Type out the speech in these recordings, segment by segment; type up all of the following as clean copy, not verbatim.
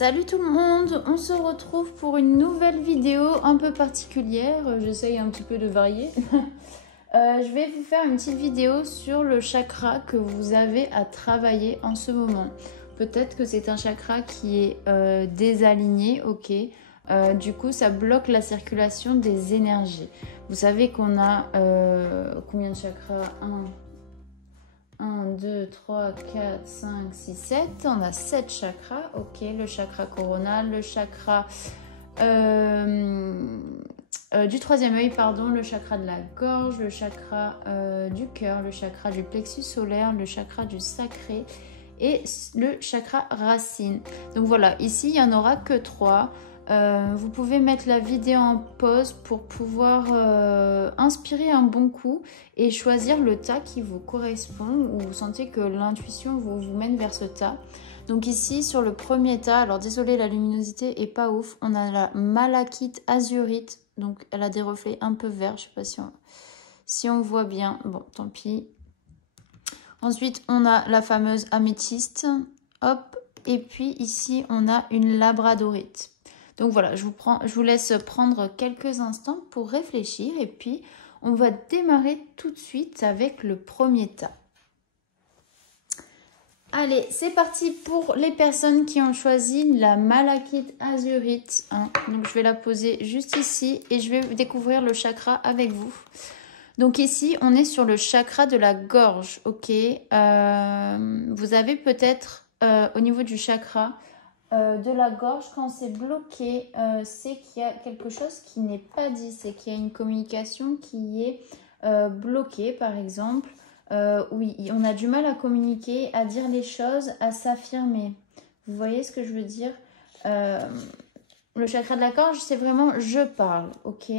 Salut tout le monde, on se retrouve pour une nouvelle vidéo un peu particulière. J'essaye un petit peu de varier. Je vais vous faire une petite vidéo sur le chakra que vous avez à travailler en ce moment. Peut-être que c'est un chakra qui est désaligné, ok. Du coup, ça bloque la circulation des énergies. Vous savez qu'on a combien de chakras? 1, 2, 3, 4, 5, 6, 7. On a 7 chakras. Ok, le chakra coronal, le chakra du troisième œil, pardon, le chakra de la gorge, le chakra du cœur, le chakra du plexus solaire, le chakra du sacré et le chakra racine. Donc voilà, ici, il n'y en aura que 3. Vous pouvez mettre la vidéo en pause pour pouvoir inspirer un bon coup et choisir le tas qui vous correspond ou vous sentez que l'intuition vous mène vers ce tas. Donc ici sur le premier tas, alors désolé la luminosité est pas ouf, on a la malachite azurite, donc elle a des reflets un peu verts, je sais pas si on voit bien, bon tant pis. Ensuite on a la fameuse améthyste, hop, et puis ici on a une labradorite. Donc voilà, je vous laisse prendre quelques instants pour réfléchir et puis on va démarrer tout de suite avec le premier tas. Allez, c'est parti pour les personnes qui ont choisi la malachite azurite. Donc je vais la poser juste ici et je vais découvrir le chakra avec vous. Donc ici, on est sur le chakra de la gorge, ok. Vous avez peut-être au niveau du chakra de la gorge, quand c'est bloqué, c'est qu'il y a quelque chose qui n'est pas dit, c'est qu'il y a une communication qui est bloquée, par exemple. Oui, on a du mal à communiquer, à dire les choses, à s'affirmer. Vous voyez ce que je veux dire? Le chakra de la gorge, c'est vraiment je parle, ok.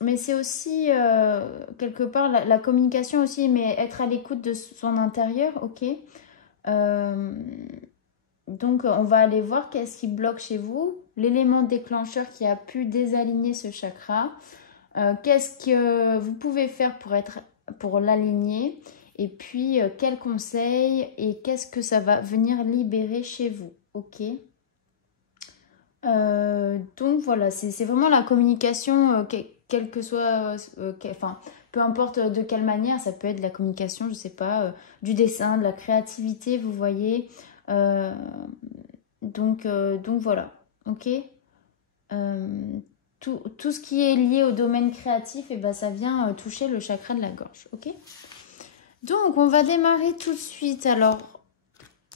Mais c'est aussi quelque part la communication aussi, mais être à l'écoute de son intérieur, ok. Donc, on va aller voir qu'est-ce qui bloque chez vous, l'élément déclencheur qui a pu désaligner ce chakra, qu'est-ce que vous pouvez faire pour l'aligner, et puis quels conseils et qu'est-ce que ça va venir libérer chez vous, ok. Donc voilà, c'est vraiment la communication, quelle que soit, enfin, peu importe de quelle manière, ça peut être de la communication, je sais pas, du dessin, de la créativité, vous voyez. Donc voilà, ok. Tout ce qui est lié au domaine créatif, et ben, ça vient toucher le chakra de la gorge, ok. Donc on va démarrer tout de suite. Alors,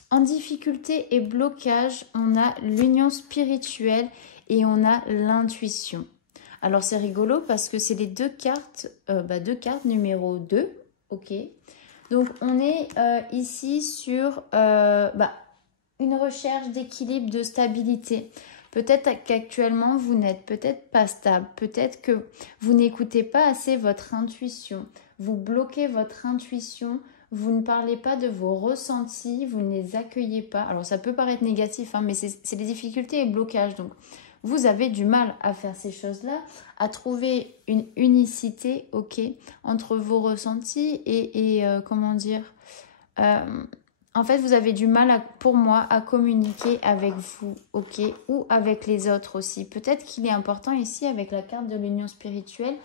en difficulté et blocage, on a l'union spirituelle et on a l'intuition. Alors c'est rigolo parce que c'est les deux cartes numéro 2, ok. Donc on est ici sur une recherche d'équilibre, de stabilité. Peut-être qu'actuellement vous n'êtes peut-être pas stable, peut-être que vous n'écoutez pas assez votre intuition, vous bloquez votre intuition, vous ne parlez pas de vos ressentis, vous ne les accueillez pas. Alors ça peut paraître négatif, mais c'est des difficultés et blocages. Donc vous avez du mal à faire ces choses-là, à trouver une unicité, ok, entre vos ressentis et comment dire, en fait, vous avez du mal, pour moi, à communiquer avec vous, ok, ou avec les autres aussi. Peut-être qu'il est important ici, avec la carte de l'union spirituelle,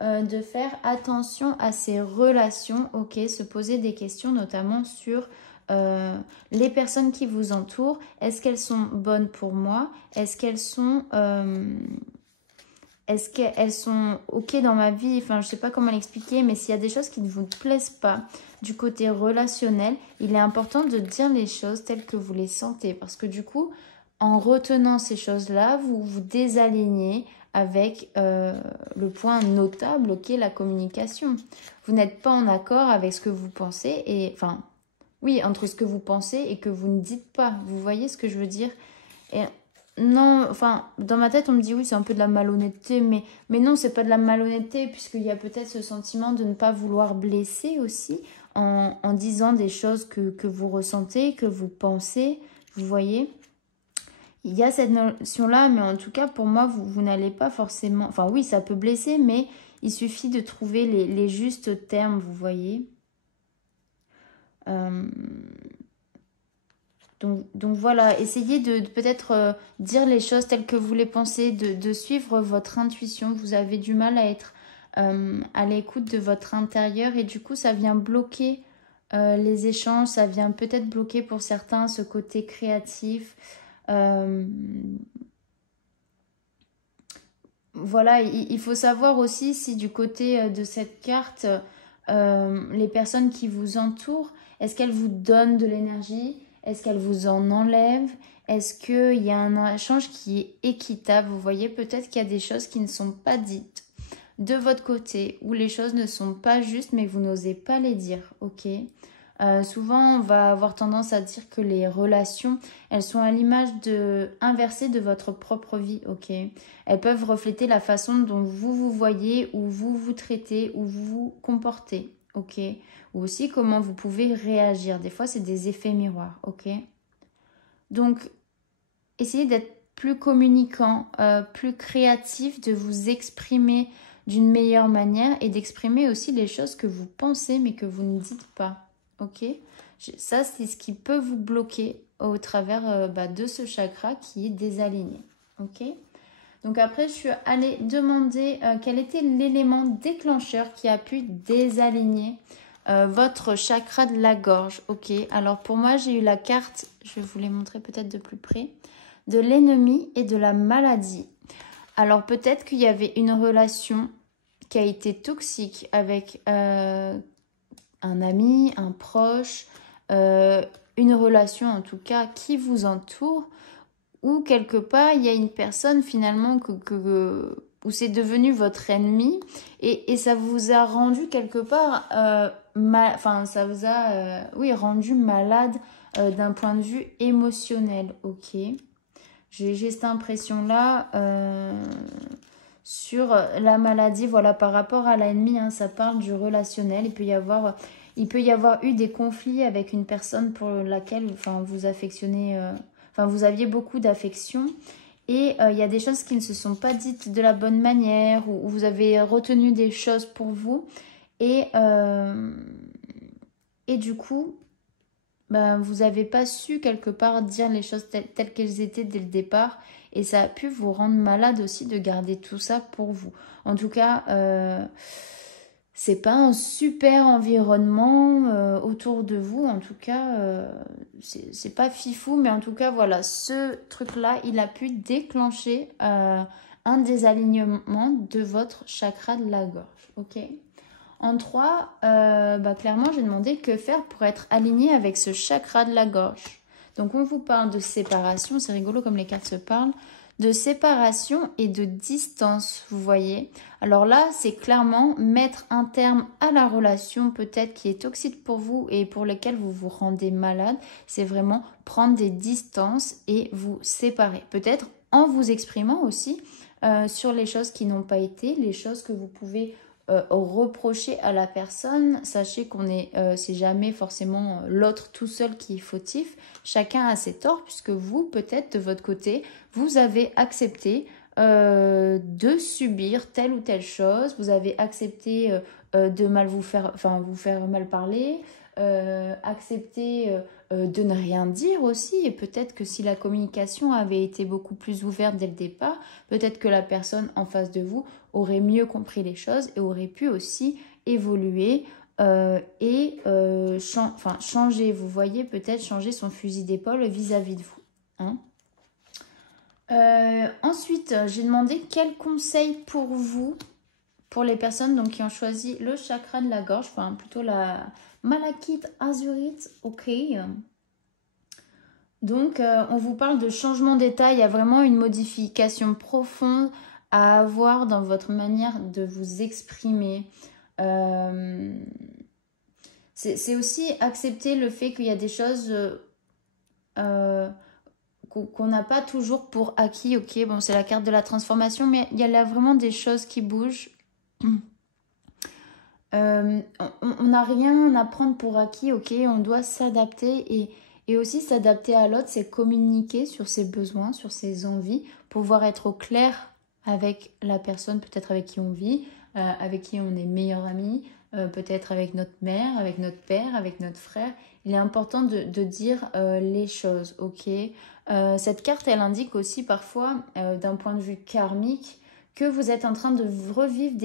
de faire attention à ces relations, ok, se poser des questions, notamment sur les personnes qui vous entourent. Est-ce qu'elles sont bonnes pour moi? Est-ce qu'elles sont ok dans ma vie? Enfin, je ne sais pas comment l'expliquer, mais s'il y a des choses qui ne vous plaisent pas du côté relationnel, il est important de dire les choses telles que vous les sentez. Parce que du coup, en retenant ces choses-là, vous vous désalignez avec le point notable qui est la communication. Vous n'êtes pas en accord avec ce que vous pensez et, enfin, oui, entre ce que vous pensez et que vous ne dites pas. Vous voyez ce que je veux dire? Et non, enfin, dans ma tête, on me dit oui, c'est un peu de la malhonnêteté, mais non, c'est pas de la malhonnêteté, puisqu'il y a peut-être ce sentiment de ne pas vouloir blesser aussi, en disant des choses que vous ressentez, que vous pensez, vous voyez. Il y a cette notion-là, mais en tout cas, pour moi, vous n'allez pas forcément... Enfin, oui, ça peut blesser, mais il suffit de trouver les justes termes, vous voyez. Donc voilà, essayez de peut-être dire les choses telles que vous les pensez, de suivre votre intuition. Vous avez du mal à être à l'écoute de votre intérieur et du coup ça vient bloquer les échanges, ça vient peut-être bloquer pour certains ce côté créatif. Voilà, il faut savoir aussi si du côté de cette carte, les personnes qui vous entourent, est-ce qu'elles vous donnent de l'énergie? Est-ce qu'elles vous en enlèvent? Est-ce qu'il y a un échange qui est équitable? Vous voyez, peut-être qu'il y a des choses qui ne sont pas dites de votre côté, où les choses ne sont pas justes, mais vous n'osez pas les dire, ok? Souvent, on va avoir tendance à dire que les relations, elles sont à l'image inversée de votre propre vie, ok? Elles peuvent refléter la façon dont vous vous voyez, ou vous vous traitez, ou vous vous comportez, ok? Ou aussi comment vous pouvez réagir. Des fois, c'est des effets miroirs, ok? Donc, essayez d'être plus communicant, plus créatif, de vous exprimer d'une meilleure manière et d'exprimer aussi les choses que vous pensez mais que vous ne dites pas. Ok, ça, c'est ce qui peut vous bloquer au travers de ce chakra qui est désaligné. Ok, donc après, je suis allée demander quel était l'élément déclencheur qui a pu désaligner votre chakra de la gorge. Ok, alors pour moi, j'ai eu la carte, je vais vous les montrer peut-être de plus près, de l'ennemi et de la maladie. Alors peut-être qu'il y avait une relation qui a été toxique avec un ami, un proche, une relation en tout cas qui vous entoure, ou quelque part il y a une personne finalement où c'est devenu votre ennemi et ça vous a rendu quelque part, ça vous a rendu malade d'un point de vue émotionnel, ok. J'ai cette impression-là sur la maladie, voilà, par rapport à l'ennemi, hein, ça parle du relationnel. Il peut y avoir eu des conflits avec une personne pour laquelle vous affectionnez, vous aviez beaucoup d'affection. Et il y a des choses qui ne se sont pas dites de la bonne manière, ou vous avez retenu des choses pour vous. Et du coup, vous n'avez pas su quelque part dire les choses telles qu'elles étaient dès le départ. Et ça a pu vous rendre malade aussi de garder tout ça pour vous. En tout cas, c'est pas un super environnement autour de vous. En tout cas, c'est pas fifou. Mais en tout cas, voilà, ce truc-là, il a pu déclencher un désalignement de votre chakra de la gorge. Ok ? En 3, clairement, j'ai demandé que faire pour être aligné avec ce chakra de la gorge. Donc, on vous parle de séparation. C'est rigolo comme les cartes se parlent. De séparation et de distance, vous voyez. Alors là, c'est clairement mettre un terme à la relation peut-être qui est toxique pour vous et pour laquelle vous vous rendez malade. C'est vraiment prendre des distances et vous séparer. Peut-être en vous exprimant aussi sur les choses qui n'ont pas été, les choses que vous pouvez reprocher à la personne. Sachez qu'on c'est jamais forcément l'autre tout seul qui est fautif. Chacun a ses torts puisque vous, peut-être de votre côté, vous avez accepté de subir telle ou telle chose. Vous avez accepté de mal vous faire mal parler, accepter de ne rien dire aussi. Et peut-être que si la communication avait été beaucoup plus ouverte dès le départ, peut-être que la personne en face de vous aurait mieux compris les choses et aurait pu aussi évoluer changer, vous voyez, peut-être changer son fusil d'épaule vis-à-vis de vous. Hein. Ensuite, j'ai demandé quel conseil pour vous, pour les personnes donc, qui ont choisi le chakra de la gorge, plutôt la malachite azurite, ok. Donc, on vous parle de changement d'état, il y a vraiment une modification profonde à avoir dans votre manière de vous exprimer. C'est aussi accepter le fait qu'il y a des choses qu'on n'a pas toujours pour acquis. Ok, bon, c'est la carte de la transformation, mais il y a là vraiment des choses qui bougent. On n'a rien à prendre pour acquis, ok, on doit s'adapter et aussi s'adapter à l'autre, c'est communiquer sur ses besoins, sur ses envies, pouvoir être au clair avec la personne peut-être avec qui on vit, avec qui on est meilleur ami, peut-être avec notre mère, avec notre père, avec notre frère. Il est important de dire les choses, ok? Cette carte, elle indique aussi parfois, d'un point de vue karmique, que vous êtes en train de revivre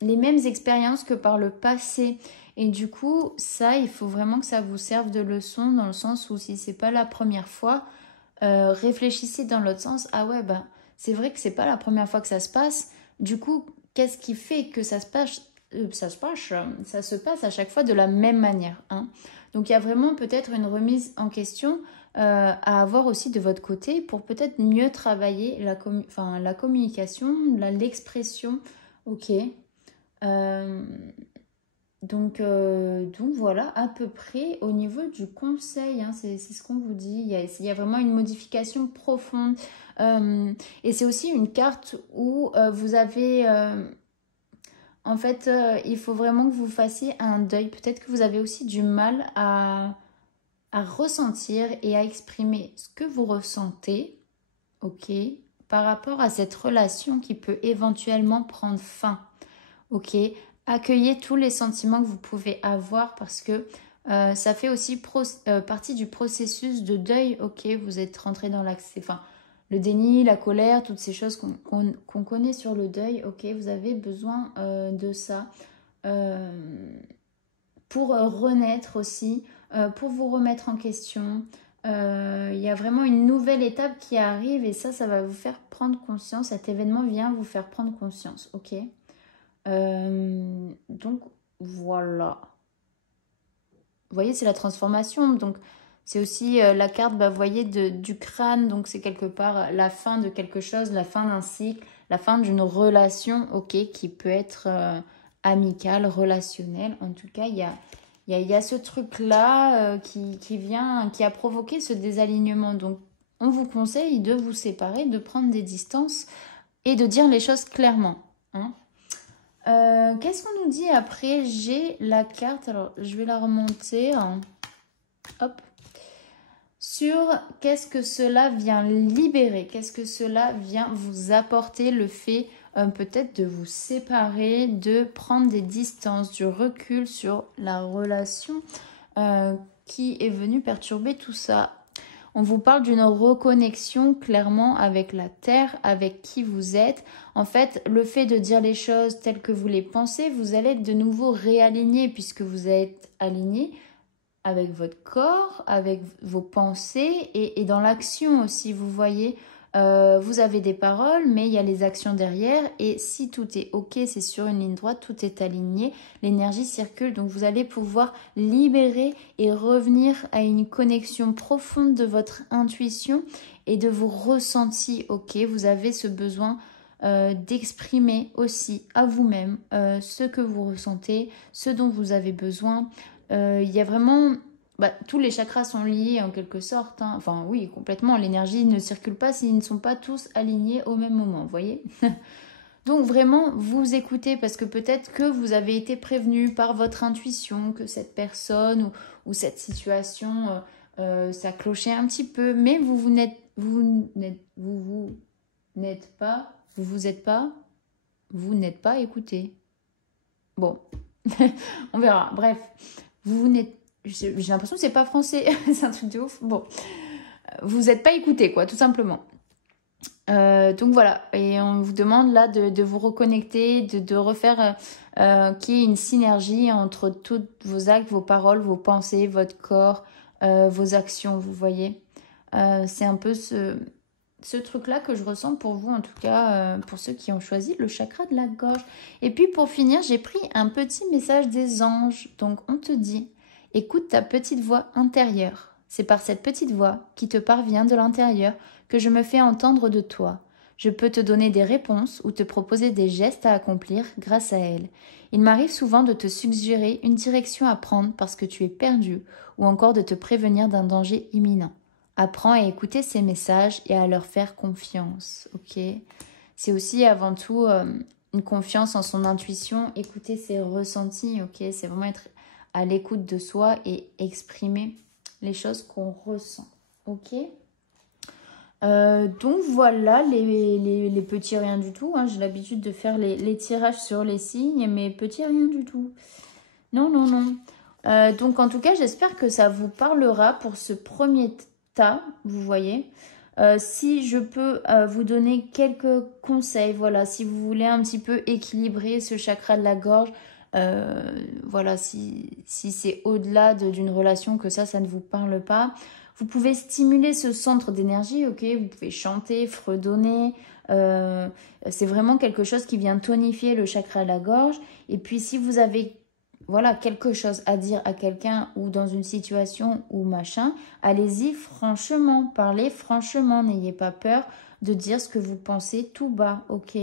les mêmes expériences que par le passé. Et du coup, ça, il faut vraiment que ça vous serve de leçon, dans le sens où si c'est pas la première fois, réfléchissez dans l'autre sens. Ah ouais, bah, c'est vrai que c'est pas la première fois que ça se passe. Du coup, qu'est-ce qui fait que ça se passe à chaque fois de la même manière, hein? Donc il y a vraiment peut-être une remise en question à avoir aussi de votre côté pour peut-être mieux travailler la communication, l'expression. Ok. Euh, donc voilà, à peu près au niveau du conseil, hein, c'est ce qu'on vous dit. Il y a vraiment une modification profonde. Et c'est aussi une carte où vous avez... en fait, il faut vraiment que vous fassiez un deuil. Peut-être que vous avez aussi du mal à ressentir et à exprimer ce que vous ressentez, ok, par rapport à cette relation qui peut éventuellement prendre fin. Ok, accueillez tous les sentiments que vous pouvez avoir parce que ça fait aussi partie du processus de deuil. Ok, vous êtes rentré dans l'accès, enfin, le déni, la colère, toutes ces choses qu'on connaît sur le deuil. Ok, vous avez besoin de ça euh, pour renaître aussi, pour vous remettre en question. Il y a vraiment une nouvelle étape qui arrive et ça va vous faire prendre conscience. Cet événement vient vous faire prendre conscience. Ok. Donc voilà. Vous voyez, c'est la transformation. Donc c'est aussi la carte, bah, vous voyez, du crâne. Donc c'est quelque part la fin de quelque chose, la fin d'un cycle, la fin d'une relation, ok, qui peut être amicale, relationnelle. En tout cas, il y a ce truc-là qui vient, qui a provoqué ce désalignement. Donc on vous conseille de vous séparer, de prendre des distances et de dire les choses clairement, hein. Qu'est-ce qu'on nous dit après? J'ai la carte, alors je vais la remonter, hein. Hop. Sur qu'est-ce que cela vient libérer, qu'est-ce que cela vient vous apporter, le fait peut-être de vous séparer, de prendre des distances, du recul sur la relation qui est venue perturber tout ça. On vous parle d'une reconnexion clairement avec la terre, avec qui vous êtes. En fait, le fait de dire les choses telles que vous les pensez, vous allez être de nouveau réaligné puisque vous êtes aligné avec votre corps, avec vos pensées et dans l'action aussi, vous voyez. Vous avez des paroles, mais il y a les actions derrière. Et si tout est ok, c'est sur une ligne droite, tout est aligné, l'énergie circule. Donc vous allez pouvoir libérer et revenir à une connexion profonde de votre intuition et de vos ressentis. Ok, vous avez ce besoin d'exprimer aussi à vous-même ce que vous ressentez, ce dont vous avez besoin. Il y a vraiment... Bah, tous les chakras sont liés en quelque sorte, hein. Enfin oui, complètement. L'énergie ne circule pas s'ils ne sont pas tous alignés au même moment, vous voyez. Donc vraiment, vous écoutez parce que peut-être que vous avez été prévenu par votre intuition que cette personne ou cette situation, ça clochait un petit peu. Mais vous n'êtes pas écouté. Bon, on verra. Bref, vous n'êtes... J'ai l'impression que c'est pas français, c'est un truc de ouf. Bon, vous n'êtes pas écouté, quoi, tout simplement. Donc voilà, et on vous demande là de vous reconnecter, de refaire qu'il y ait une synergie entre tous vos actes, vos paroles, vos pensées, votre corps, vos actions, vous voyez. C'est un peu ce truc-là que je ressens pour vous, en tout cas, pour ceux qui ont choisi le chakra de la gorge. Et puis pour finir, j'ai pris un petit message des anges. Donc on te dit, écoute ta petite voix intérieure. C'est par cette petite voix qui te parvient de l'intérieur que je me fais entendre de toi. Je peux te donner des réponses ou te proposer des gestes à accomplir grâce à elle. Il m'arrive souvent de te suggérer une direction à prendre parce que tu es perdu ou encore de te prévenir d'un danger imminent. Apprends à écouter ces messages et à leur faire confiance, ok? C'est aussi avant tout une confiance en son intuition, écouter ses ressentis, ok? C'est vraiment être à l'écoute de soi et exprimer les choses qu'on ressent, ok? Donc voilà les petits rien du tout. Hein. J'ai l'habitude de faire les tirages sur les signes, mais petits rien du tout. Non, non, non. Donc en tout cas, j'espère que ça vous parlera pour ce premier tas, vous voyez. Si je peux vous donner quelques conseils, voilà, si vous voulez un petit peu équilibrer ce chakra de la gorge, voilà, si c'est au-delà d'une relation que ça ne vous parle pas, vous pouvez stimuler ce centre d'énergie, ok? Vous pouvez chanter, fredonner. C'est vraiment quelque chose qui vient tonifier le chakra de la gorge. Et puis, si vous avez voilà, quelque chose à dire à quelqu'un ou dans une situation ou machin, allez-y franchement, parlez franchement. N'ayez pas peur de dire ce que vous pensez tout bas, ok?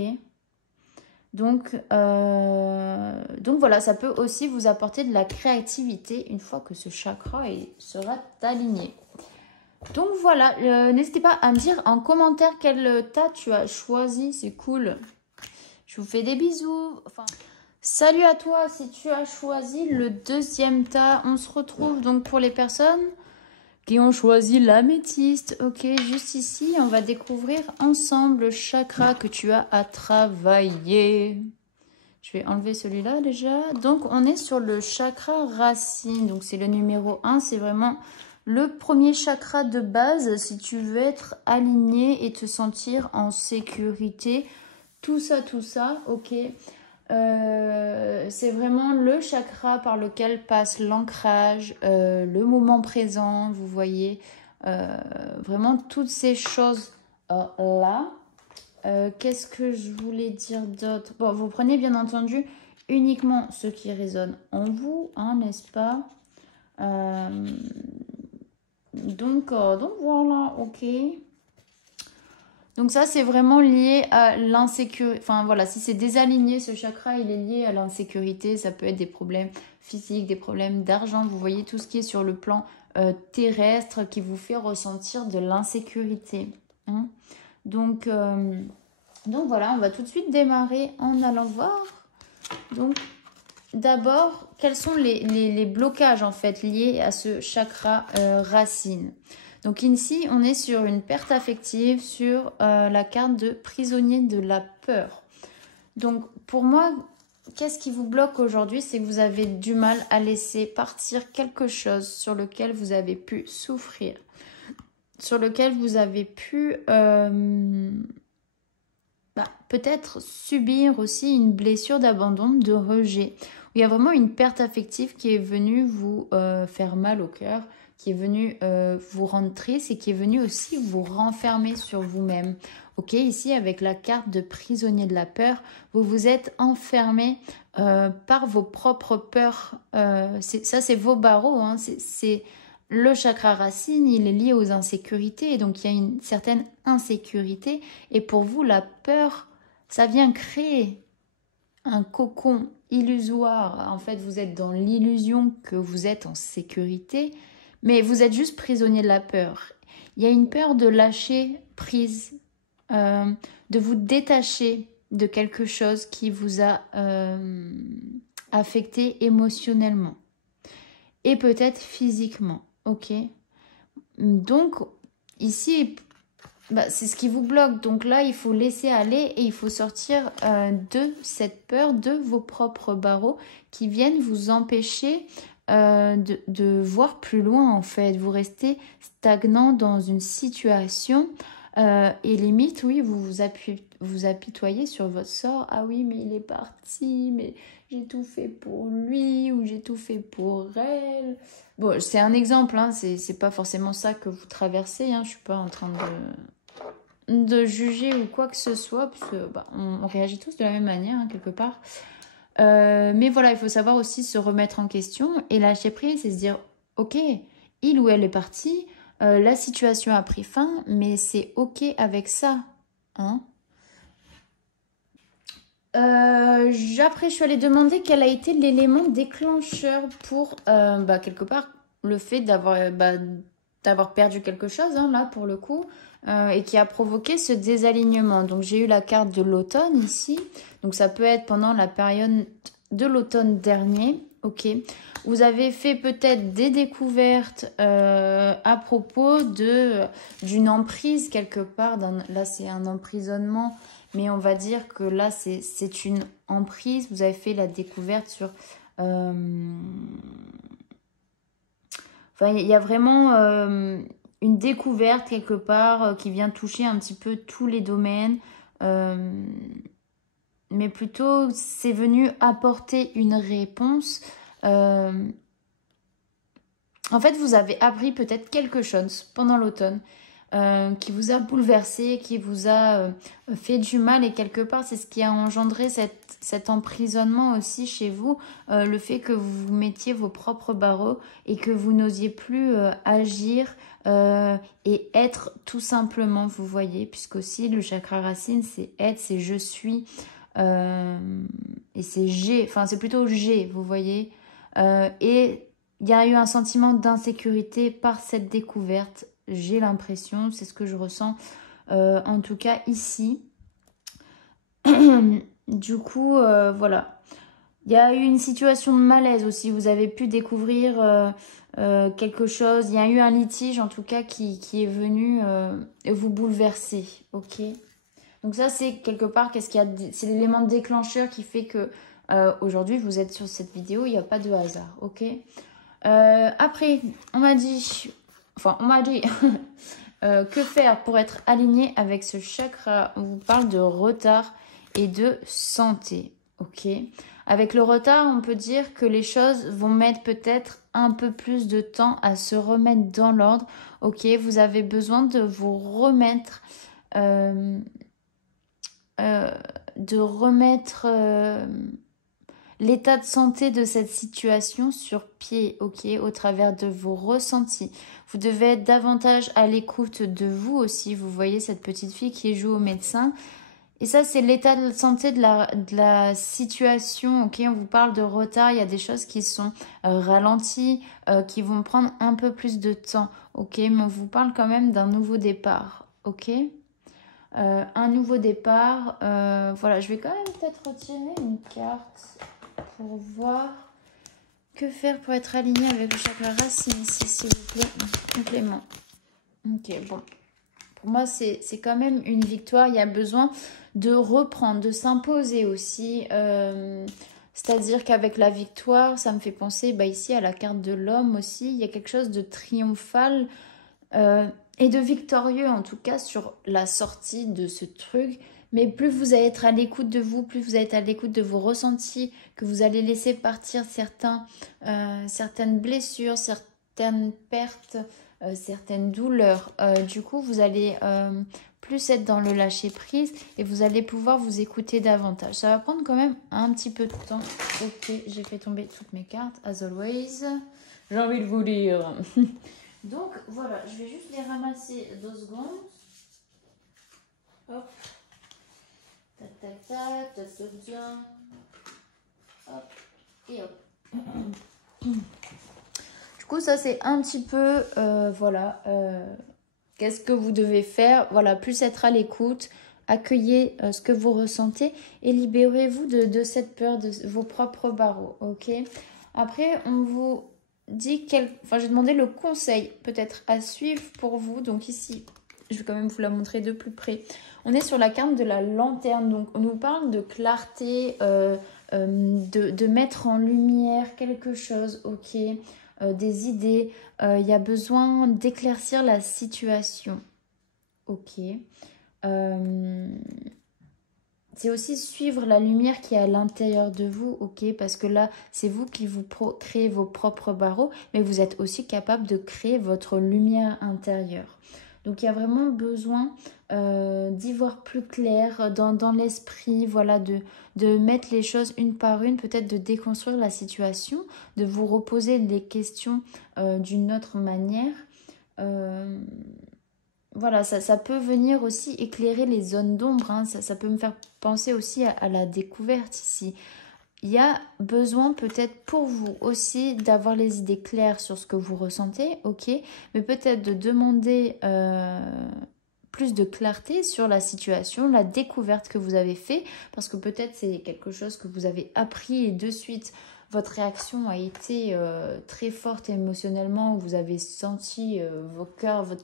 Donc voilà, ça peut aussi vous apporter de la créativité une fois que ce chakra sera aligné. Donc voilà, n'hésitez pas à me dire en commentaire quel tas tu as choisi, c'est cool. Je vous fais des bisous. Salut à toi si tu as choisi le deuxième tas. On se retrouve donc pour les personnes qui ont choisi l'améthyste. Ok, juste ici, on va découvrir ensemble le chakra que tu as à travailler. Je vais enlever celui-là déjà. Donc, on est sur le chakra racine. Donc, c'est le numéro 1. C'est vraiment le premier chakra de base si tu veux être aligné et te sentir en sécurité. Tout ça, ok. C'est vraiment le chakra par lequel passe l'ancrage, le moment présent, vous voyez. Vraiment toutes ces choses là. Qu'est-ce que je voulais dire d'autre? Bon, vous prenez bien entendu uniquement ce qui résonne en vous, hein, n'est-ce pas? Donc voilà, ok. Donc ça, c'est vraiment lié à l'insécurité. Enfin voilà, si c'est désaligné, ce chakra, il est lié à l'insécurité. Ça peut être des problèmes physiques, des problèmes d'argent. Vous voyez tout ce qui est sur le plan terrestre qui vous fait ressentir de l'insécurité. Hein. Donc voilà, on va tout de suite démarrer en allant voir. Donc d'abord, quels sont les blocages en fait liés à ce chakra racine? Donc ici, on est sur une perte affective, sur la carte de prisonnier de la peur. Donc pour moi, qu'est-ce qui vous bloque aujourd'hui? C'est que vous avez du mal à laisser partir quelque chose sur lequel vous avez pu souffrir, sur lequel vous avez pu peut-être subir aussi une blessure d'abandon, de rejet. Il y a vraiment une perte affective qui est venue vous faire mal au cœur, qui est venue vous rendre triste et qui est venue aussi vous renfermer sur vous-même. Ok, ici avec la carte de prisonnier de la peur, vous vous êtes enfermé par vos propres peurs. Ça, c'est vos barreaux, hein, c'est le chakra racine, il est lié aux insécurités, et donc il y a une certaine insécurité. Et pour vous, la peur, ça vient créer un cocon illusoire. En fait, vous êtes dans l'illusion que vous êtes en sécurité, mais vous êtes juste prisonnier de la peur. Il y a une peur de lâcher prise, de vous détacher de quelque chose qui vous a affecté émotionnellement et peut-être physiquement. Ok, donc ici, c'est ce qui vous bloque. Donc là, il faut laisser aller et il faut sortir de cette peur, de vos propres barreaux qui viennent vous empêcher de voir plus loin en fait. Vous restez stagnant dans une situation et limite, oui, vous apitoyez sur votre sort. Ah oui, mais il est parti, mais j'ai tout fait pour lui ou j'ai tout fait pour elle. Bon, c'est un exemple, hein, c'est pas forcément ça que vous traversez, hein, je suis pas en train de juger ou quoi que ce soit, parce que on réagit tous de la même manière, hein, quelque part. Mais voilà, il faut savoir aussi se remettre en question et lâcher prise, c'est se dire, ok, il ou elle est parti, la situation a pris fin, mais c'est ok avec ça, hein. Après, je suis allée demander quel a été l'élément déclencheur pour, quelque part, le fait d'avoir perdu quelque chose, hein, là, pour le coup, et qui a provoqué ce désalignement. Donc, j'ai eu la carte de l'automne ici. Donc, ça peut être pendant la période de l'automne dernier, ok? Vous avez fait peut-être des découvertes à propos d'une emprise quelque part. Là, c'est un emprisonnement, mais on va dire que là, c'est une emprise. Vous avez fait la découverte sur... Enfin, il y a vraiment une découverte quelque part qui vient toucher un petit peu tous les domaines. Mais plutôt, c'est venu apporter une réponse. En fait, vous avez appris peut-être quelque chose pendant l'automne qui vous a bouleversé, qui vous a fait du mal. Et quelque part, c'est ce qui a engendré cet emprisonnement aussi chez vous. Le fait que vous mettiez vos propres barreaux et que vous n'osiez plus agir et être tout simplement, vous voyez. Puisqu'aussi, le chakra racine, c'est être, c'est je suis. Et c'est j'ai, enfin c'est plutôt j'ai, vous voyez. Et il y a eu un sentiment d'insécurité par cette découverte. J'ai l'impression, c'est ce que je ressens en tout cas ici. Du coup, voilà. Il y a eu une situation de malaise aussi. Vous avez pu découvrir quelque chose. Il y a eu un litige en tout cas qui est venu vous bouleverser. Ok. Donc ça, c'est quelque part, c'est l'élément déclencheur qui fait que aujourd'hui, vous êtes sur cette vidéo. Il n'y a pas de hasard, ok? Après, on m'a dit que faire pour être aligné avec ce chakra? On vous parle de retard et de santé, ok? Avec le retard, on peut dire que les choses vont mettre peut-être un peu plus de temps à se remettre dans l'ordre, ok? Vous avez besoin de vous remettre... de remettre l'état de santé de cette situation sur pied, ok, au travers de vos ressentis. Vous devez être davantage à l'écoute de vous aussi. Vous voyez cette petite fille qui joue au médecin. Et ça, c'est l'état de santé de la situation, ok. On vous parle de retard, il y a des choses qui sont ralenties, qui vont prendre un peu plus de temps, ok. Mais on vous parle quand même d'un nouveau départ, ok. Un nouveau départ. Voilà, je vais quand même peut-être retirer une carte pour voir que faire pour être aligné avec le chakra racine ici, s'il vous plaît. Complément. Ok, bon. Pour moi, c'est quand même une victoire. Il y a besoin de reprendre, de s'imposer aussi. C'est-à-dire qu'avec la victoire, ça me fait penser ici à la carte de l'homme aussi. Il y a quelque chose de triomphal. Et de victorieux en tout cas sur la sortie de ce truc. Mais plus vous allez être à l'écoute de vous, plus vous allez être à l'écoute de vos ressentis, que vous allez laisser partir certaines blessures, certaines pertes, certaines douleurs. Du coup, vous allez plus être dans le lâcher prise et vous allez pouvoir vous écouter davantage. Ça va prendre quand même un petit peu de temps. Ok, j'ai fait tomber toutes mes cartes, as always. J'ai envie de vous lire. Donc voilà, je vais juste les ramasser 2 secondes. Hop. Tac, tac, tac, ça saute bien. Hop. Et hop. Du coup, ça c'est un petit peu, voilà, qu'est-ce que vous devez faire? Voilà, plus être à l'écoute, accueillez ce que vous ressentez et libérez-vous de cette peur, de vos propres barreaux, ok? Après, on vous... j'ai demandé le conseil peut-être à suivre pour vous. Donc ici, je vais quand même vous la montrer de plus près. On est sur la carte de la lanterne. Donc on nous parle de clarté, de mettre en lumière quelque chose, ok, des idées. Il y a besoin d'éclaircir la situation, ok. C'est aussi suivre la lumière qui est à l'intérieur de vous, ok? Parce que là, c'est vous qui vous créez vos propres barreaux, mais vous êtes aussi capable de créer votre lumière intérieure. Donc, il y a vraiment besoin d'y voir plus clair dans l'esprit, voilà, de mettre les choses une par une, peut-être de déconstruire la situation, de vous reposer les questions d'une autre manière. Voilà, ça peut venir aussi éclairer les zones d'ombre, hein. Ça peut me faire penser aussi à la découverte ici. Il y a besoin peut-être pour vous aussi d'avoir les idées claires sur ce que vous ressentez, ok, mais peut-être de demander plus de clarté sur la situation, la découverte que vous avez fait, parce que peut-être c'est quelque chose que vous avez appris et de suite votre réaction a été très forte émotionnellement, vous avez senti votre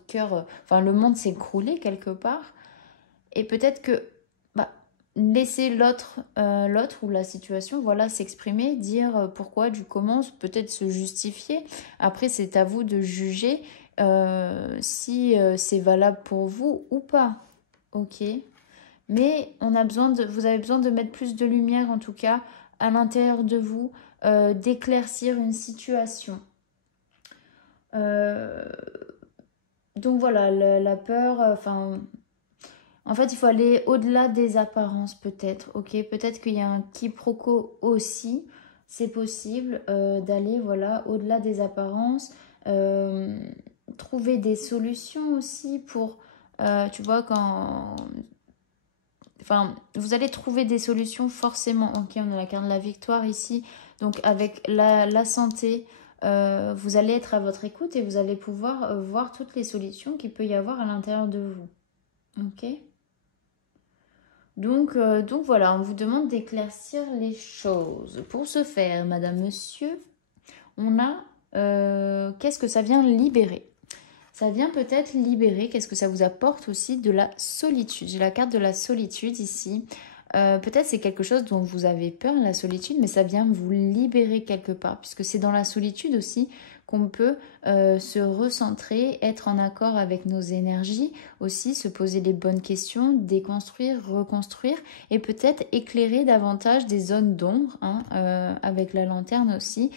cœur, enfin le monde s'écrouler quelque part. Et peut-être que bah, laisser l'autre ou la situation voilà, s'exprimer, dire pourquoi, du comment, peut-être se justifier. Après, c'est à vous de juger si c'est valable pour vous ou pas. Ok. Mais vous avez besoin de mettre plus de lumière, en tout cas, à l'intérieur de vous, d'éclaircir une situation. Donc voilà, la peur, en fait, il faut aller au-delà des apparences, peut-être, ok? Peut-être qu'il y a un quiproquo aussi, c'est possible d'aller, voilà, au-delà des apparences, trouver des solutions aussi pour, tu vois, quand... Enfin, vous allez trouver des solutions forcément. Ok, on a la carte de la victoire ici. Donc, avec la santé, vous allez être à votre écoute et vous allez pouvoir voir toutes les solutions qu'il peut y avoir à l'intérieur de vous. Ok? Donc voilà, on vous demande d'éclaircir les choses. Pour ce faire, madame, monsieur, on a... qu'est-ce que ça vient libérer? Ça vient peut-être libérer, qu'est-ce que ça vous apporte aussi? De la solitude. J'ai la carte de la solitude ici. Peut-être c'est quelque chose dont vous avez peur, la solitude, mais ça vient vous libérer quelque part, puisque c'est dans la solitude aussi qu'on peut se recentrer, être en accord avec nos énergies, aussi se poser les bonnes questions, déconstruire, reconstruire, et peut-être éclairer davantage des zones d'ombre, hein, avec la lanterne aussi.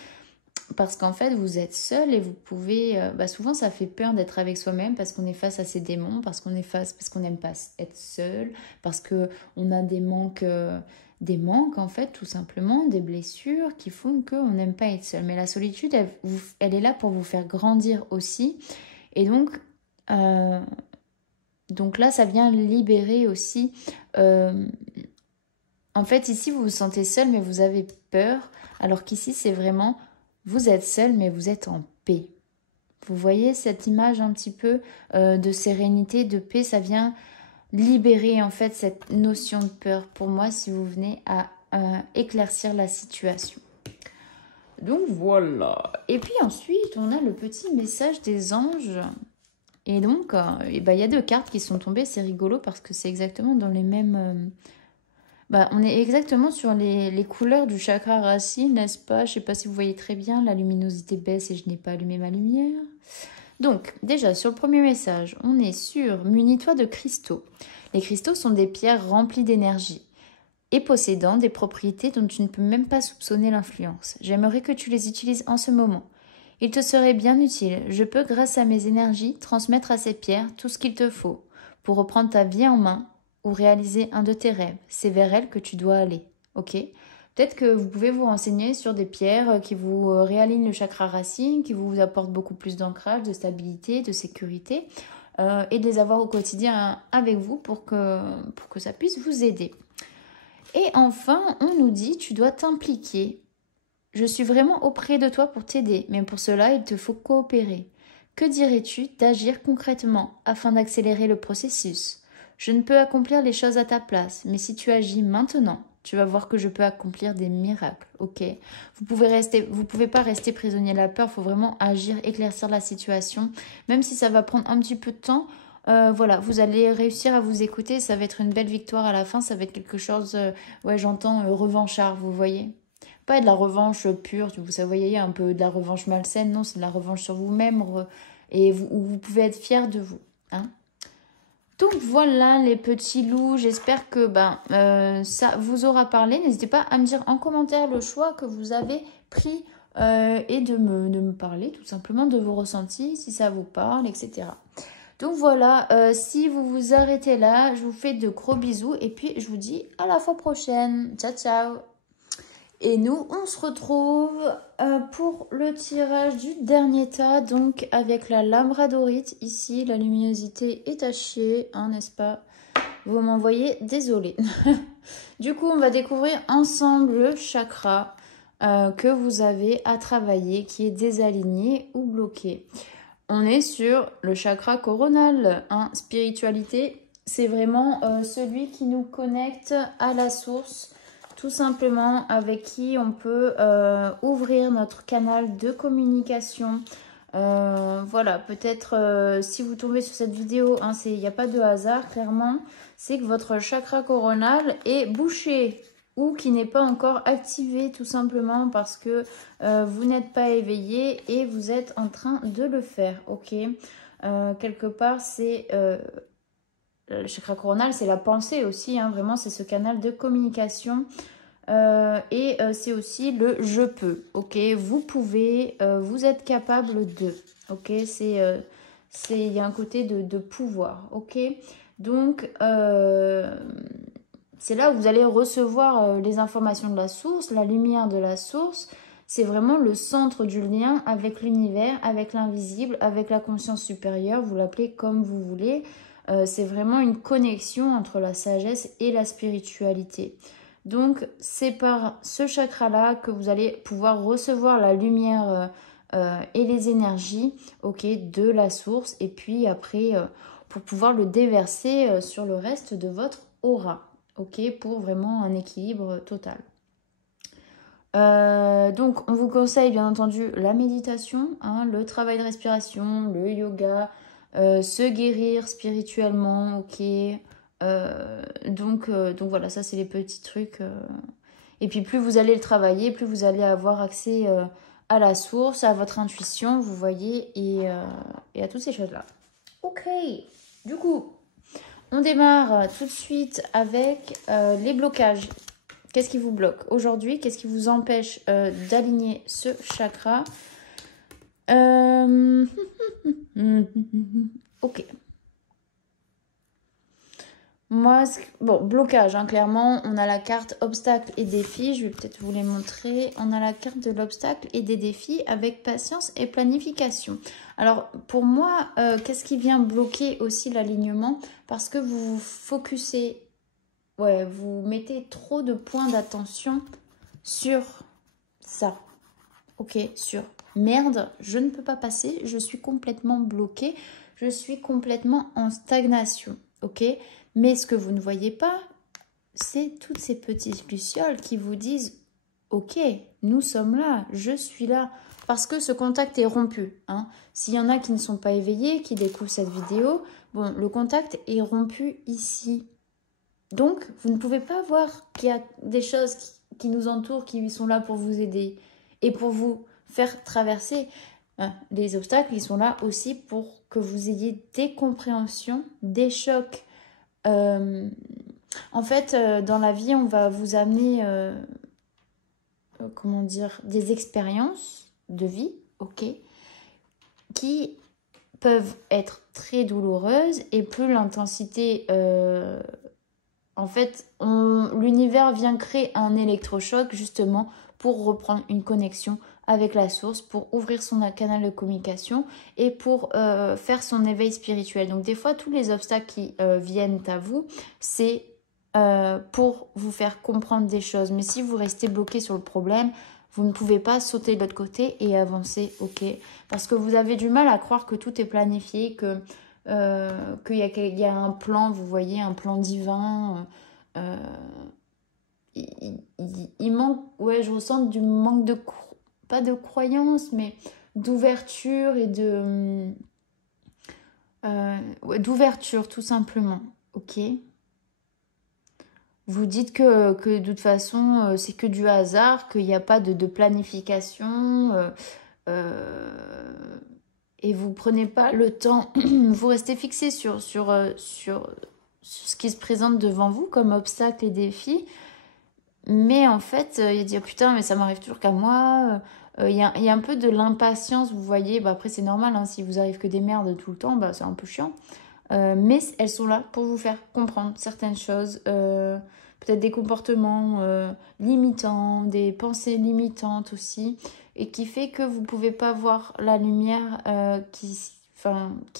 Parce qu'en fait, vous êtes seul et vous pouvez... souvent, ça fait peur d'être avec soi-même parce qu'on est face à ses démons, parce qu'on n'aime pas être seul, parce qu'on a des manques, en fait, tout simplement, des blessures qui font qu'on n'aime pas être seul. Mais la solitude, elle est là pour vous faire grandir aussi. Et donc là, ça vient libérer aussi... en fait, ici, vous vous sentez seul, mais vous avez peur, alors qu'ici, c'est vraiment... Vous êtes seul, mais vous êtes en paix. Vous voyez cette image un petit peu de sérénité, de paix, ça vient libérer en fait cette notion de peur pour moi si vous venez à éclaircir la situation. Donc voilà. Et puis ensuite, on a le petit message des anges. Et donc, il y a 2 cartes qui sont tombées, c'est rigolo parce que c'est exactement dans les mêmes... on est exactement sur les couleurs du chakra racine, n'est-ce pas? Je ne sais pas si vous voyez très bien, la luminosité baisse et je n'ai pas allumé ma lumière. Donc, déjà, sur le premier message, on est sur « Munis-toi de cristaux ». Les cristaux sont des pierres remplies d'énergie et possédant des propriétés dont tu ne peux même pas soupçonner l'influence. J'aimerais que tu les utilises en ce moment. Il te serait bien utile. Je peux, grâce à mes énergies, transmettre à ces pierres tout ce qu'il te faut pour reprendre ta vie en main ou réaliser un de tes rêves. C'est vers elles que tu dois aller. Ok? Peut-être que vous pouvez vous renseigner sur des pierres qui vous réalignent le chakra racine, qui vous apportent beaucoup plus d'ancrage, de stabilité, de sécurité, et de les avoir au quotidien avec vous pour que ça puisse vous aider. Et enfin, on nous dit, tu dois t'impliquer. Je suis vraiment auprès de toi pour t'aider, mais pour cela, il te faut coopérer. Que dirais-tu d'agir concrètement afin d'accélérer le processus? Je ne peux accomplir les choses à ta place, mais si tu agis maintenant, tu vas voir que je peux accomplir des miracles, ok? Vous pouvez pas rester prisonnier de la peur, il faut vraiment agir, éclaircir la situation, même si ça va prendre un petit peu de temps. Voilà, vous allez réussir à vous écouter, ça va être une belle victoire à la fin, ça va être quelque chose, j'entends revanchard, vous voyez? Pas de la revanche pure, vous voyez, un peu de la revanche malsaine, non, c'est de la revanche sur vous-même et vous pouvez être fier de vous, hein? Donc voilà les petits loups, j'espère que ça vous aura parlé. N'hésitez pas à me dire en commentaire le choix que vous avez pris et de me parler tout simplement de vos ressentis, si ça vous parle, etc. Donc voilà, si vous vous arrêtez là, je vous fais de gros bisous et puis je vous dis à la fois prochaine. Ciao, ciao! Et nous, on se retrouve pour le tirage du dernier tas, donc avec la labradorite. Ici, la luminosité est à chier, hein, n'est-ce pas? Vous m'envoyez, désolé. Du coup, on va découvrir ensemble le chakra que vous avez à travailler, qui est désaligné ou bloqué. On est sur le chakra coronal, hein, spiritualité. C'est vraiment celui qui nous connecte à la source. tout simplement, avec qui on peut ouvrir notre canal de communication. Voilà, peut-être si vous tombez sur cette vidéo, hein, il n'y a pas de hasard, clairement, c'est que votre chakra coronal est bouché ou qui n'est pas encore activé, tout simplement parce que vous n'êtes pas éveillé et vous êtes en train de le faire, ok. Quelque part, c'est le chakra coronal, c'est la pensée aussi, hein, vraiment, c'est ce canal de communication. C'est aussi le je peux, ok, vous pouvez, vous êtes capable de, ok, il y a un côté de pouvoir, ok, donc c'est là où vous allez recevoir les informations de la source, la lumière de la source. C'est vraiment le centre du lien avec l'univers, avec l'invisible, avec la conscience supérieure, vous l'appelez comme vous voulez. C'est vraiment une connexion entre la sagesse et la spiritualité. Donc, c'est par ce chakra-là que vous allez pouvoir recevoir la lumière et les énergies, ok, de la source. Et puis après, pour pouvoir le déverser sur le reste de votre aura, ok, pour vraiment un équilibre total. Donc, on vous conseille bien entendu la méditation, hein, le travail de respiration, le yoga, se guérir spirituellement, ok. Donc voilà, ça c'est les petits trucs. Et puis plus vous allez le travailler, plus vous allez avoir accès à la source, à votre intuition, vous voyez, et à toutes ces choses-là. Ok, du coup, on démarre tout de suite avec les blocages. Qu'est-ce qui vous bloque aujourd'hui? Qu'est-ce qui vous empêche d'aligner ce chakra? Ok. Moi, bon, blocage, hein, clairement, on a la carte obstacles et défis. Je vais peut-être vous les montrer. On a la carte de l'obstacle et des défis avec patience et planification. Alors, pour moi, qu'est-ce qui vient bloquer aussi l'alignement? Parce que vous vous focussez, ouais, vous mettez trop de points d'attention sur ça. Ok, sur merde, je ne peux pas passer, je suis complètement bloquée, je suis complètement en stagnation. Ok, mais ce que vous ne voyez pas, c'est toutes ces petites lucioles qui vous disent ok, nous sommes là, je suis là. Parce que ce contact est rompu. Hein. S'il y en a qui ne sont pas éveillés, qui découvrent cette vidéo, bon, le contact est rompu ici. Donc, vous ne pouvez pas voir qu'il y a des choses qui nous entourent, qui sont là pour vous aider et pour vous faire traverser. Les obstacles, ils sont là aussi pour que vous ayez des compréhensions, des chocs. En fait, dans la vie, on va vous amener, comment dire, des expériences de vie, ok, qui peuvent être très douloureuses et plus l'intensité... En fait, l'univers vient créer un électrochoc justement pour reprendre une connexion avec la source, pour ouvrir son canal de communication et pour faire son éveil spirituel. Donc des fois, tous les obstacles qui viennent à vous, c'est pour vous faire comprendre des choses. Mais si vous restez bloqué sur le problème, vous ne pouvez pas sauter de l'autre côté et avancer, ok? Parce que vous avez du mal à croire que tout est planifié, qu'il y a un plan, vous voyez, un plan divin. Il manque, ouais, je ressens du manque de, pas de croyance, mais d'ouverture et ouais, d'ouverture tout simplement, ok? Vous dites que de toute façon, c'est que du hasard, qu'il n'y a pas de planification. Et vous prenez pas le temps, vous restez fixé sur ce qui se présente devant vous comme obstacle et défi. Mais en fait, il y a dit, oh, putain, mais ça m'arrive toujours qu'à moi. Il y a un peu de l'impatience, vous voyez. Bah, après, c'est normal, hein, si vous arrive que des merdes tout le temps, bah, c'est un peu chiant. Mais elles sont là pour vous faire comprendre certaines choses. Peut-être des comportements limitants, des pensées limitantes aussi. Et qui fait que vous ne pouvez pas voir la lumière qui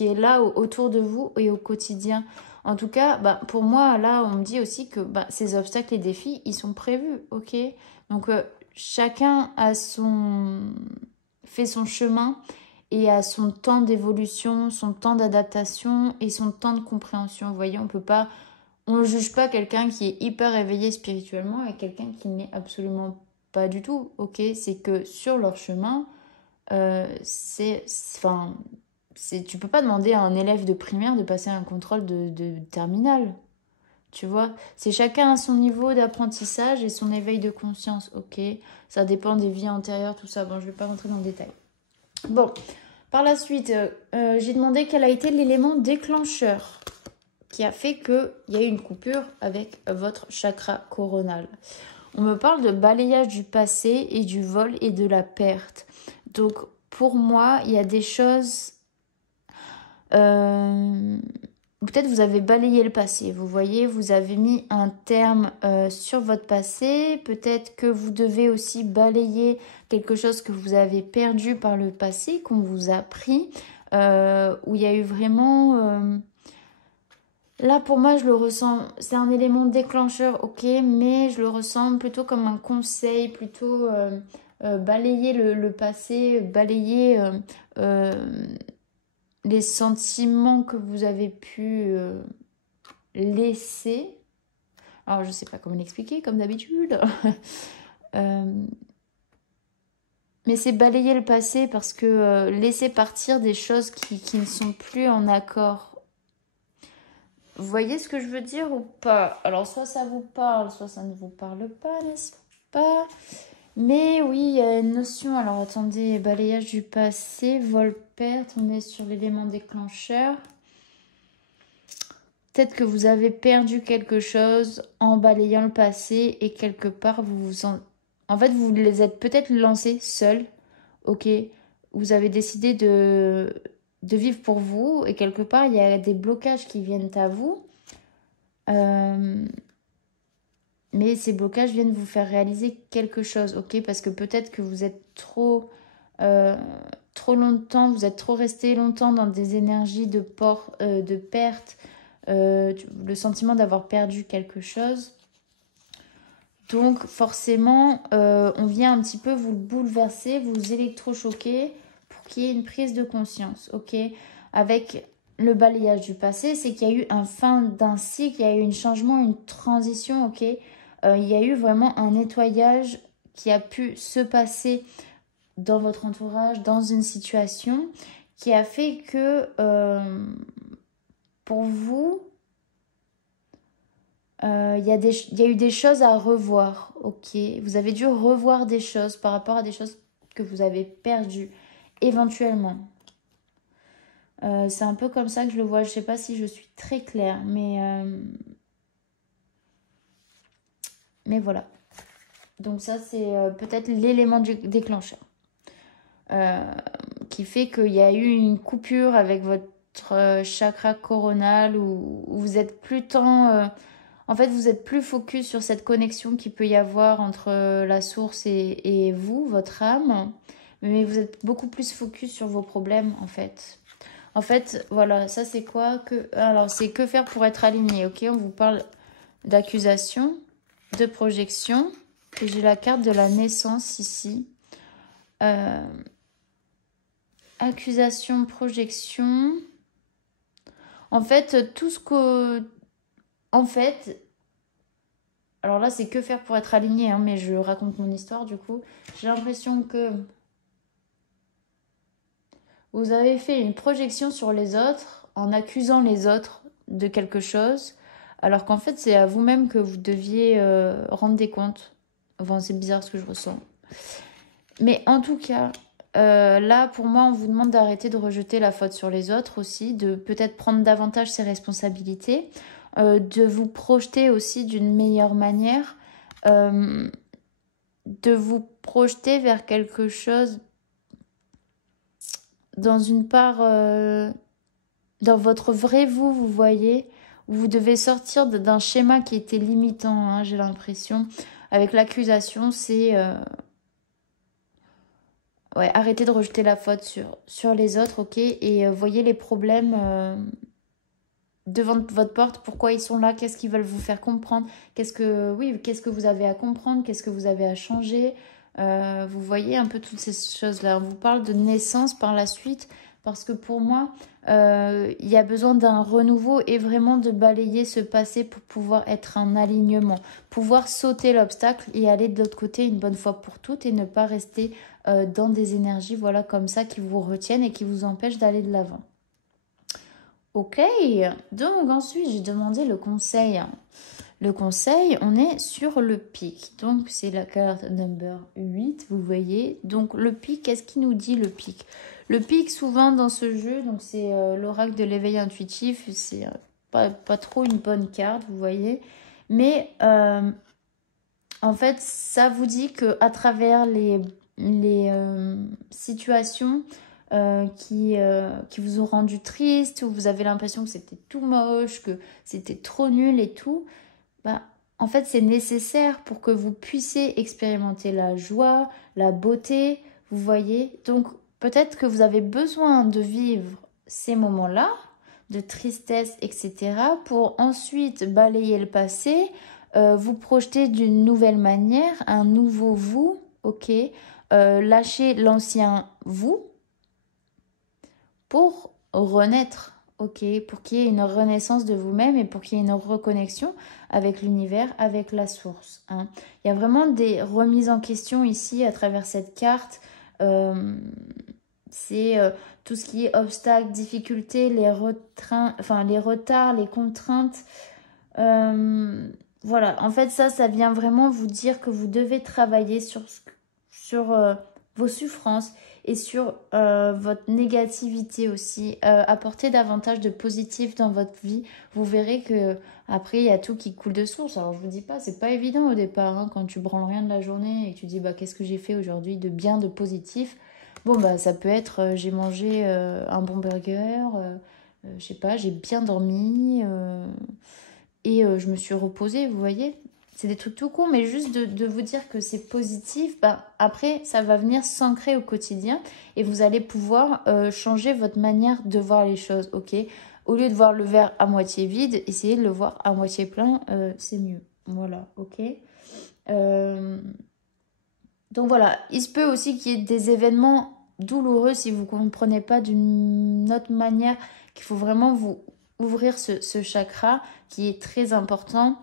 est là autour de vous et au quotidien. En tout cas, bah, pour moi, là, on me dit aussi que bah, ces obstacles et défis, ils sont prévus, ok? Donc, chacun fait son chemin et a son temps d'évolution, son temps d'adaptation et son temps de compréhension. Vous voyez, on ne peut pas On ne juge pas quelqu'un qui est hyper éveillé spirituellement et quelqu'un qui n'est absolument pas du tout, ok? C'est que sur leur chemin, enfin, tu peux pas demander à un élève de primaire de passer un contrôle de terminale, tu vois? C'est chacun à son niveau d'apprentissage et son éveil de conscience, ok? Ça dépend des vies antérieures, tout ça. Bon, je vais pas rentrer dans le détail. Bon, par la suite, j'ai demandé quel a été l'élément déclencheur qui a fait qu'il y a eu une coupure avec votre chakra coronal. On me parle de balayage du passé et du vol et de la perte. Donc, pour moi, il y a des choses... peut-être vous avez balayé le passé. Vous voyez, vous avez mis un terme sur votre passé. Peut-être que vous devez aussi balayer quelque chose que vous avez perdu par le passé, qu'on vous a pris, où il y a eu vraiment... Là, pour moi, je le ressens, c'est un élément déclencheur, ok, mais je le ressens plutôt comme un conseil, plutôt balayer le passé, balayer les sentiments que vous avez pu laisser. Alors, je ne sais pas comment l'expliquer, comme d'habitude. Mais c'est balayer le passé parce que laisser partir des choses qui ne sont plus en accord. Vous voyez ce que je veux dire ou pas? Alors, soit ça vous parle, soit ça ne vous parle pas, n'est-ce pas? Mais oui, il y a une notion. Alors, attendez, balayage du passé, vol-perte, on est sur l'élément déclencheur. Peut-être que vous avez perdu quelque chose en balayant le passé et quelque part, en fait, vous les êtes peut-être lancés seuls, ok? Vous avez décidé de vivre pour vous et quelque part, il y a des blocages qui viennent à vous. Mais ces blocages viennent vous faire réaliser quelque chose, ok? Parce que peut-être que vous êtes trop longtemps, vous êtes trop resté longtemps dans des énergies de perte, le sentiment d'avoir perdu quelque chose. Donc forcément, on vient un petit peu vous bouleverser, vous électrochoquer pour qu'il y ait une prise de conscience, ok? Avec le balayage du passé, c'est qu'il y a eu un fin d'un cycle, il y a eu un changement, une transition, ok? Il y a eu vraiment un nettoyage qui a pu se passer dans votre entourage, dans une situation, qui a fait que pour vous, il y a eu des choses à revoir, ok? Vous avez dû revoir des choses par rapport à des choses que vous avez perdues, éventuellement. C'est un peu comme ça que je le vois. Je ne sais pas si je suis très claire, mais voilà. Donc ça, c'est peut-être l'élément déclencheur qui fait qu'il y a eu une coupure avec votre chakra coronal où vous êtes plus tant... en fait, vous êtes plus focus sur cette connexion qu'il peut y avoir entre la source et vous, votre âme. Mais vous êtes beaucoup plus focus sur vos problèmes, en fait. En fait, voilà, ça c'est quoi Alors, c'est que faire pour être aligné, ok? On vous parle d'accusation, de projection. Et j'ai la carte de la naissance ici. Accusation, projection. En fait, tout ce que... En fait... Alors là, c'est que faire pour être aligné, hein, mais je raconte mon histoire du coup. J'ai l'impression que vous avez fait une projection sur les autres en accusant les autres de quelque chose, alors qu'en fait, c'est à vous-même que vous deviez rendre des comptes. Enfin, c'est bizarre ce que je ressens. Mais en tout cas, là, pour moi, on vous demande d'arrêter de rejeter la faute sur les autres aussi, de peut-être prendre davantage ses responsabilités, de vous projeter aussi d'une meilleure manière, de vous projeter vers quelque chose dans une part, dans votre vrai vous, vous voyez, où vous devez sortir d'un schéma qui était limitant, hein, j'ai l'impression. Avec l'accusation, c'est... ouais, arrêtez de rejeter la faute sur les autres, ok? Et voyez les problèmes devant votre porte, pourquoi ils sont là, qu'est-ce qu'ils veulent vous faire comprendre, qu'est-ce que vous avez à comprendre, qu'est-ce que vous avez à changer. Vous voyez un peu toutes ces choses-là. On vous parle de naissance par la suite, parce que pour moi, Il y a besoin d'un renouveau et vraiment de balayer ce passé pour pouvoir être en alignement. Pouvoir sauter l'obstacle et aller de l'autre côté une bonne fois pour toutes et ne pas rester dans des énergies voilà, comme ça qui vous retiennent et qui vous empêchent d'aller de l'avant. Ok, donc ensuite j'ai demandé le conseil. Le conseil, on est sur le pic. Donc c'est la carte number 8, vous voyez. Donc le pic, qu'est-ce qui nous dit le pic? Le pic, souvent dans ce jeu, donc c'est l'oracle de l'éveil intuitif. C'est pas trop une bonne carte, vous voyez. Mais en fait, ça vous dit qu'à travers les situations qui vous ont rendu triste, où vous avez l'impression que c'était tout moche, que c'était trop nul et tout, bah, en fait, c'est nécessaire pour que vous puissiez expérimenter la joie, la beauté, vous voyez. Donc, peut-être que vous avez besoin de vivre ces moments-là, de tristesse, etc., pour ensuite balayer le passé, vous projeter d'une nouvelle manière, un nouveau vous, ok, lâcher l'ancien vous pour renaître. Ok, pour qu'il y ait une renaissance de vous-même et pour qu'il y ait une reconnexion avec l'univers, avec la source. Hein. Il y a vraiment des remises en question ici à travers cette carte. C'est tout ce qui est obstacles, difficultés, les retards, les contraintes. Voilà, en fait ça vient vraiment vous dire que vous devez travailler sur vos souffrances et sur votre négativité aussi. Apporter davantage de positif dans votre vie. Vous verrez que après il y a tout qui coule de source. Alors je vous dis pas, c'est pas évident au départ hein, quand tu branles rien de la journée et que tu dis bah qu'est-ce que j'ai fait aujourd'hui de bien, de positif. Bon bah ça peut être j'ai mangé un bon burger, je sais pas, j'ai bien dormi et je me suis reposée, vous voyez. C'est des trucs tout courts, mais juste de vous dire que c'est positif, bah, après, ça va venir s'ancrer au quotidien et vous allez pouvoir changer votre manière de voir les choses, ok? Au lieu de voir le verre à moitié vide, essayez de le voir à moitié plein, c'est mieux. Voilà, ok? Donc voilà, il se peut aussi qu'il y ait des événements douloureux si vous ne comprenez pas d'une autre manière, qu'il faut vraiment vous ouvrir ce chakra qui est très important.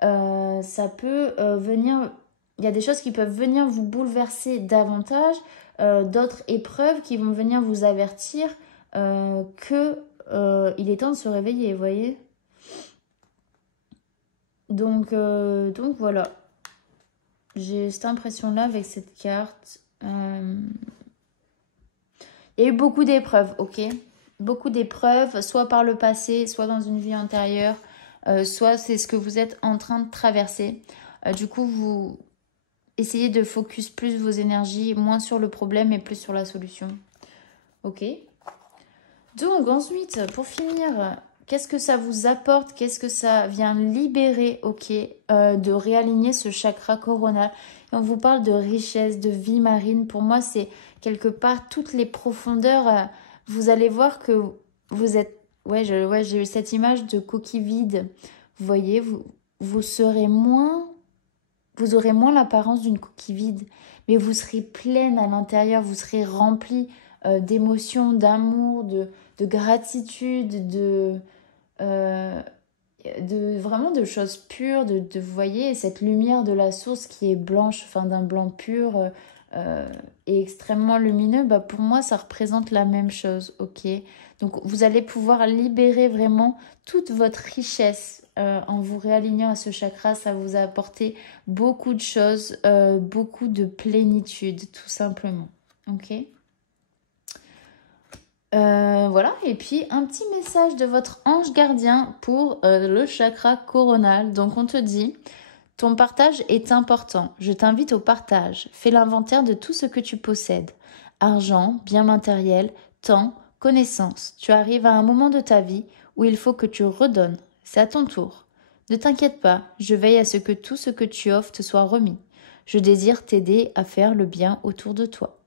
Ça peut venir, il y a des choses qui peuvent venir vous bouleverser davantage, d'autres épreuves qui vont venir vous avertir que il est temps de se réveiller, vous voyez. Donc voilà, j'ai cette impression-là avec cette carte. Il y a eu beaucoup d'épreuves, ok? Beaucoup d'épreuves, soit par le passé, soit dans une vie antérieure. Soit c'est ce que vous êtes en train de traverser. Du coup, vous essayez de focus plus vos énergies, moins sur le problème et plus sur la solution. Ok. Donc ensuite, pour finir, qu'est-ce que ça vous apporte? Qu'est-ce que ça vient libérer? Ok. De réaligner ce chakra coronal. Et on vous parle de richesse, de vie marine. Pour moi, c'est quelque part toutes les profondeurs. Vous allez voir que vous êtes... Ouais, j'ai eu cette image de coquille vide. Vous voyez, vous serez moins... Vous aurez moins l'apparence d'une coquille vide. Mais vous serez pleine à l'intérieur. Vous serez remplie d'émotions, d'amour, de gratitude, vraiment de choses pures. Vous voyez, cette lumière de la source qui est blanche, enfin d'un blanc pur et extrêmement lumineux. Bah, pour moi, ça représente la même chose, ok? Donc, vous allez pouvoir libérer vraiment toute votre richesse en vous réalignant à ce chakra. Ça vous a apporté beaucoup de choses, beaucoup de plénitude, tout simplement. Ok? Voilà, et puis un petit message de votre ange gardien pour le chakra coronal. Donc, on te dit... Ton partage est important. Je t'invite au partage. Fais l'inventaire de tout ce que tu possèdes. Argent, biens matériels, temps, connaissances. Tu arrives à un moment de ta vie où il faut que tu redonnes. C'est à ton tour. Ne t'inquiète pas, je veille à ce que tout ce que tu offres te soit remis. Je désire t'aider à faire le bien autour de toi.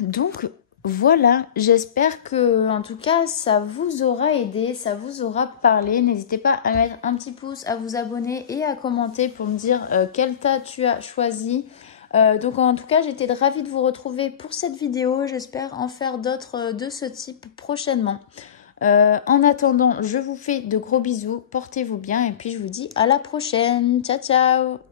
Donc, voilà, j'espère que en tout cas ça vous aura aidé, ça vous aura parlé. N'hésitez pas à mettre un petit pouce, à vous abonner et à commenter pour me dire quel tas tu as choisi. Donc en tout cas, j'étais ravie de vous retrouver pour cette vidéo. J'espère en faire d'autres de ce type prochainement. En attendant, je vous fais de gros bisous. Portez-vous bien et puis je vous dis à la prochaine. Ciao, ciao!